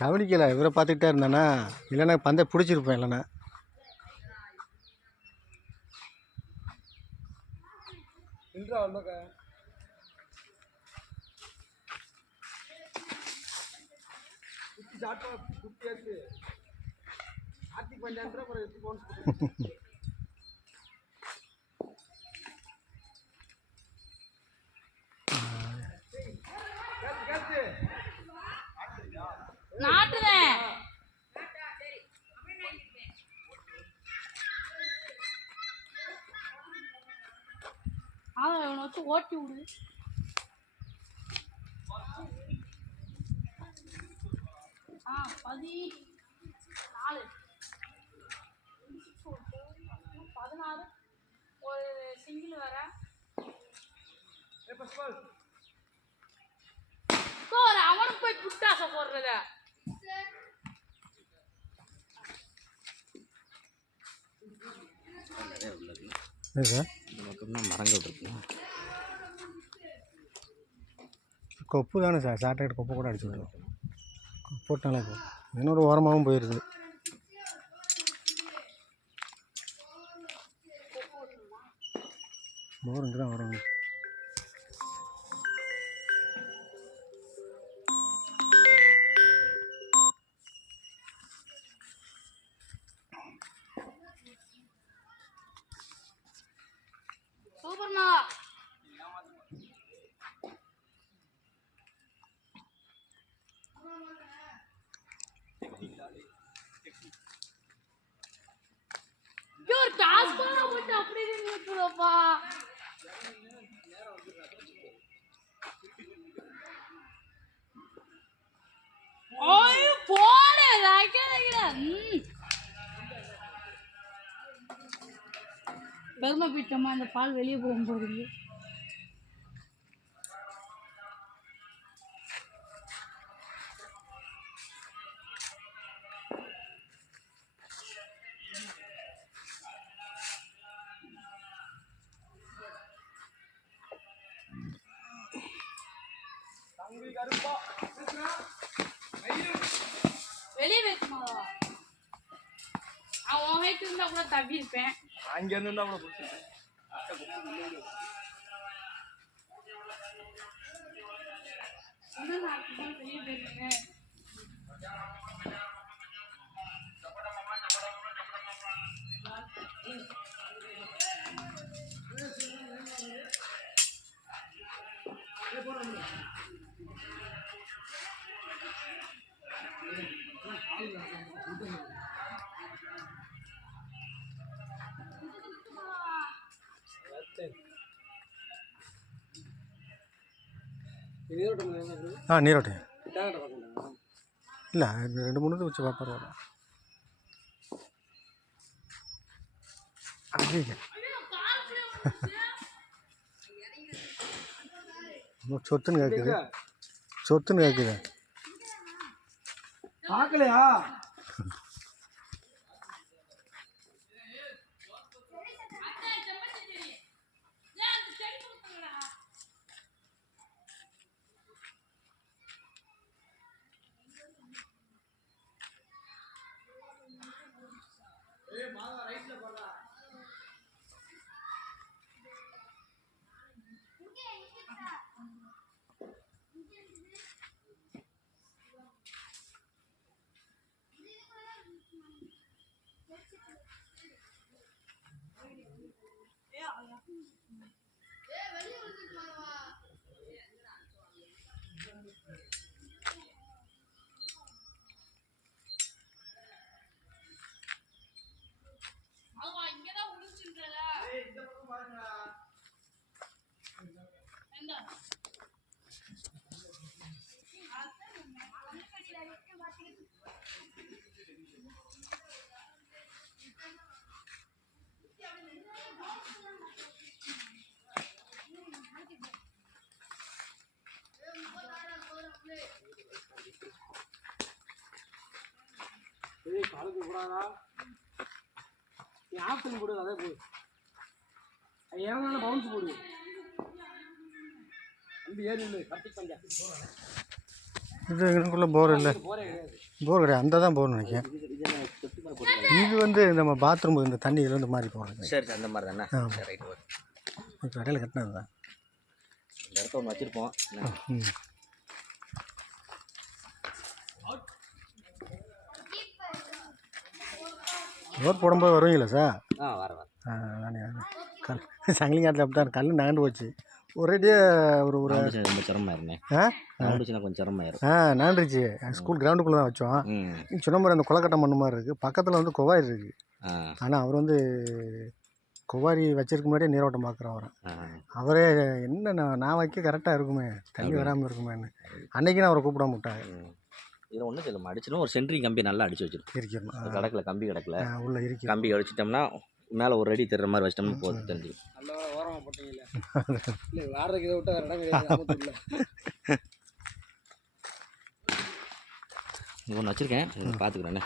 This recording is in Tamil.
கவனிக்கல, இவரை பார்த்துக்கிட்டே இருந்தானா, இல்லைன்னா பந்தை பிடிச்சிருப்பேன். இல்லைன்னா ஓட்டி விடு. ஆ 14 16 ஒரு சிங்கிள் வர அவனுக்கு போய் புட்டாசை போடுறத மரங்கள் இருக்கு. கொப்பு தானே சார், சாட்டர்டே கொப்பு கூட அடிச்சு விடுவோம். போட்டாலே இன்னொரு ஓரமாகவும் போயிடுது. போர் தான் வரும். சூப்பர்மா. ஒரு டாஸ்க் போட்டு அப்படியே நின்னுட்டுப்பா. ஓய் போடே ராக்கேடா. பெருமை பிச்சமா அந்த பால் வெளியே போகும்போது வெளியே வைக்குமா? அவன் ஹைட் இருந்தா கூட தப்பி இருப்பேன். அங்க இருந்தா கூட பிடிச்சிருப்பேன். வெளியே போயிருக்கேன். நீரோட்டை இல்லை, 2-3 வச்சு பரவாயில்ல. சொத்துன்னு கேட்குது, சொத்துன்னு கேட்குது. பார்க்கலையா? அதுக்கு கூடாதா நீ ஆஃப் பண்ணி போடு அதே போடு ஏன்னா பவுன்ஸ் போடு அந்த ஏறி இல்லை கட்டி பஞ்சா இது எங்களுக்குள்ள போர் இல்லை போர் கிடையாது அந்த தான் போர்னு நினைக்கிறேன் இது வந்து நம்ம பாத்ரூம் இந்த தண்ணி இதில் வந்து மாதிரி போகிறது சரி அந்த மாதிரி தானே சரி ரைட்டு இப்போ இடையில கட்டினது தான் இந்த இடத்த ஒன்று வச்சுருப்போம் ம் போர் போடும்போது வருவீங்களா சார் வரேன் நான் கல் சங்கிலிங்காட்டில் அப்படி தான் கல் நகண்டு போச்சு ஒரேடியாக ஒரு ரொம்ப சிரமமாயிருந்தேன் கொஞ்சம் சிரமமாயிரும் நகண்டுச்சு ஸ்கூல் கிரவுண்டுக்குள்ளே தான் வச்சோம் நீ சொன்ன மாதிரி அந்த கொலக்கட்டை மண்ணு மாதிரி இருக்குது பக்கத்தில் வந்து கொவாரி இருக்குது ஆனால் அவர் வந்து கொவாரி வச்சிருக்க முன்னாடியே நீரோட்டம் பார்க்குறோம் அவரே என்ன நான் வைக்க கரெக்டாக இருக்குமே தண்ணி வராமல் இருக்குமேன்னு அன்னைக்கு நான் அவரை கூப்பிடாம விட்டாங்க இதில் ஒன்றும் சொல்ல அடிச்சிடும் ஒரு சென்ட்ரிங் கம்பி நல்லா அடிச்சு வச்சிருக்கோம் இருக்கணும் கிடக்கல கம்பி கிடக்கல உள்ள இருக்கு கம்பி அடிச்சிட்டோம்னா மேலே ஒரு அடி தெரிற மாதிரி வச்சிட்டோம்னா போதும் தெரிஞ்சுக்கும் நல்லா ஓரமாக போட்டீங்கல்ல இல்லை வாடுறதுக்கு இதை விட்டு வேறு இடம் கிடையாது ஒன்று வச்சுருக்கேன் பார்த்துக்கிறேண்ணே